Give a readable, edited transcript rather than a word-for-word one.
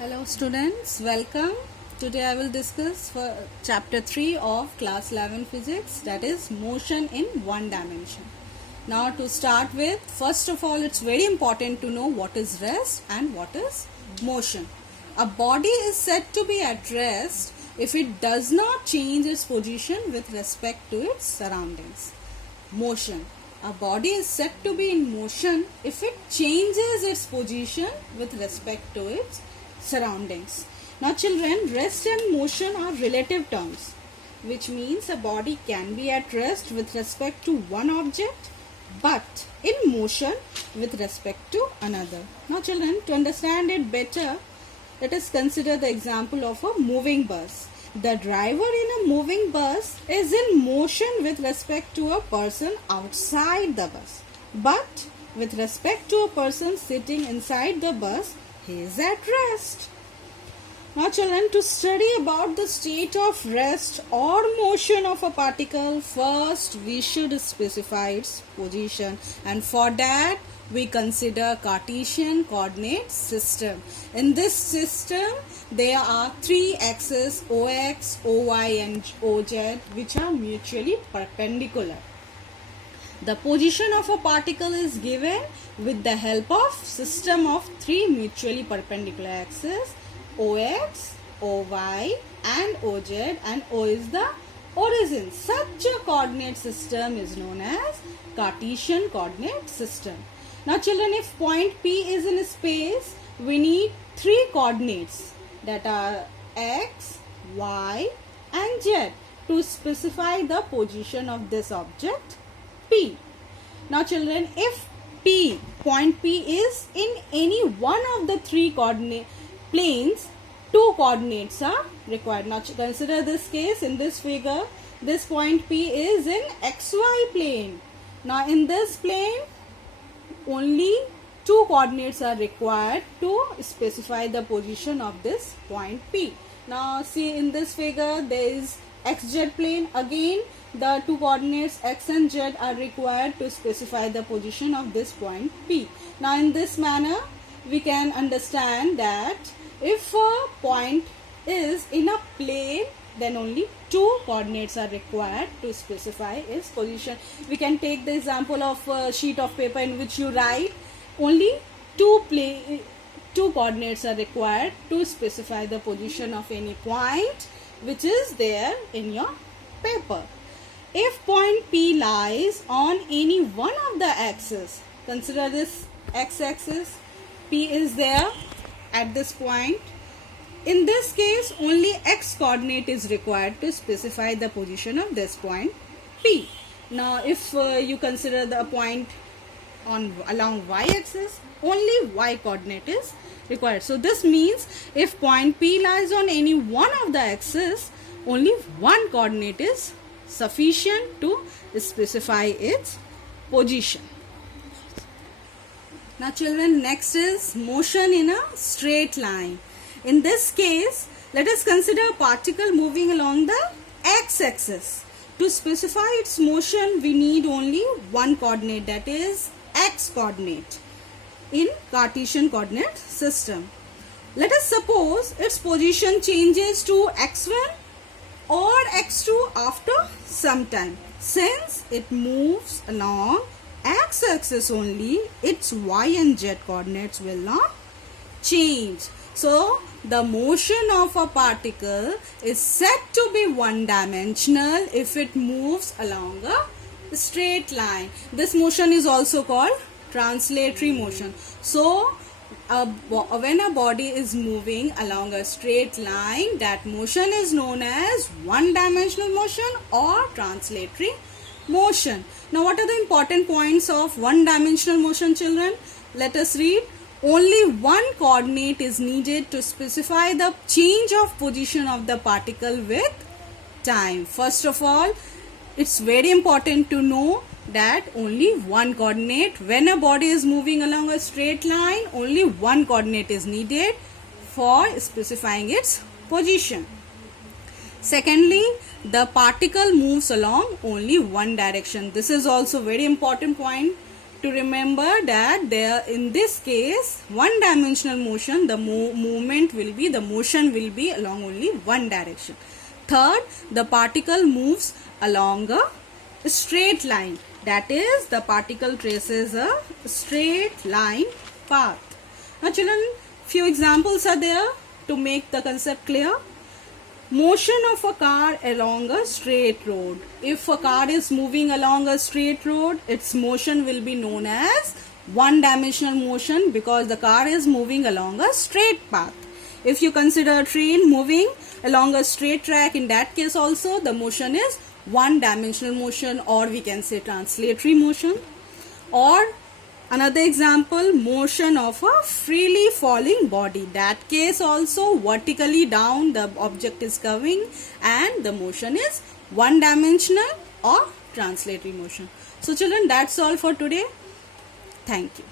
Hello students, welcome. Today I will discuss for chapter 3 of class 11 physics, that is motion in one dimension. Now to start with, first of all it's very important to know what is rest and what is motion. A body is said to be at rest if it does not change its position with respect to its surroundings. Motion. A body is said to be in motion if it changes its position with respect to its surroundings. Now children, rest and motion are relative terms, which means a body can be at rest with respect to one object but in motion with respect to another. Now children, to understand it better, let us consider the example of a moving bus. The driver in a moving bus is in motion with respect to a person outside the bus, but with respect to a person sitting inside the bus, he is at rest. Now children, to study about the state of rest or motion of a particle, first we should specify its position, and for that we consider Cartesian coordinate system. In this system there are three axes OX, OY and OZ which are mutually perpendicular. The position of a particle is given with the help of system of three mutually perpendicular axes OX, OY and OZ, and O is the origin. Such a coordinate system is known as Cartesian coordinate system. Now children, if point P is in space, we need three coordinates, that are X, Y and Z, to specify the position of this object P. Now children, if point P is in any one of the three coordinate planes, two coordinates are required. Now consider this case. In this figure, this point P is in XY plane. Now in this plane, only two coordinates are required to specify the position of this point P. Now see, in this figure there is XZ plane. Again the two coordinates X and Z are required to specify the position of this point P. Now in this manner we can understand that if a point is in a plane, then only two coordinates are required to specify its position. We can take the example of a sheet of paper in which you write. Only two coordinates are required to specify the position of any point which is there in your paper. If point P lies on any one of the axes, consider this x-axis, P is there at this point. In this case, only x coordinate is required to specify the position of this point P. Now if you consider the point along y-axis, only y coordinate is required. So this means if point P lies on any one of the axes, only one coordinate is sufficient to specify its position. Now children, next is motion in a straight line. In this case, let us consider a particle moving along the x-axis. To specify its motion, we need only one coordinate, that is x coordinate in Cartesian coordinate system. Let us suppose its position changes to x1 or x2 after some time. Since it moves along x-axis only, its y and z coordinates will not change. So the motion of a particle is said to be one-dimensional if it moves along a straight line. This motion is also called translatory motion. So when a body is moving along a straight line, that motion is known as one-dimensional motion or translatory motion. Now what are the important points of one-dimensional motion, children? Let us read. Only one coordinate is needed to specify the change of position of the particle with time. First of all, it's very important to know that only one coordinate, when a body is moving along a straight line, only one coordinate is needed for specifying its position. Secondly, the particle moves along only one direction. This is also very important point. to remember that there, in this case, one dimensional motion, the movement will be, the motion will be along only one direction. Third, the particle moves along a straight line. That is, the particle traces a straight line path. Now children, few examples are there to make the concept clear. Motion of a car along a straight road. If a car is moving along a straight road, its motion will be known as one dimensional motion because the car is moving along a straight path. If you consider a train moving along a straight track, in that case also the motion is one dimensional motion, or we can say translatory motion. Or another example, motion of a freely falling body. That case also vertically down the object is going and the motion is one dimensional or translatory motion. So children, that's all for today. Thank you.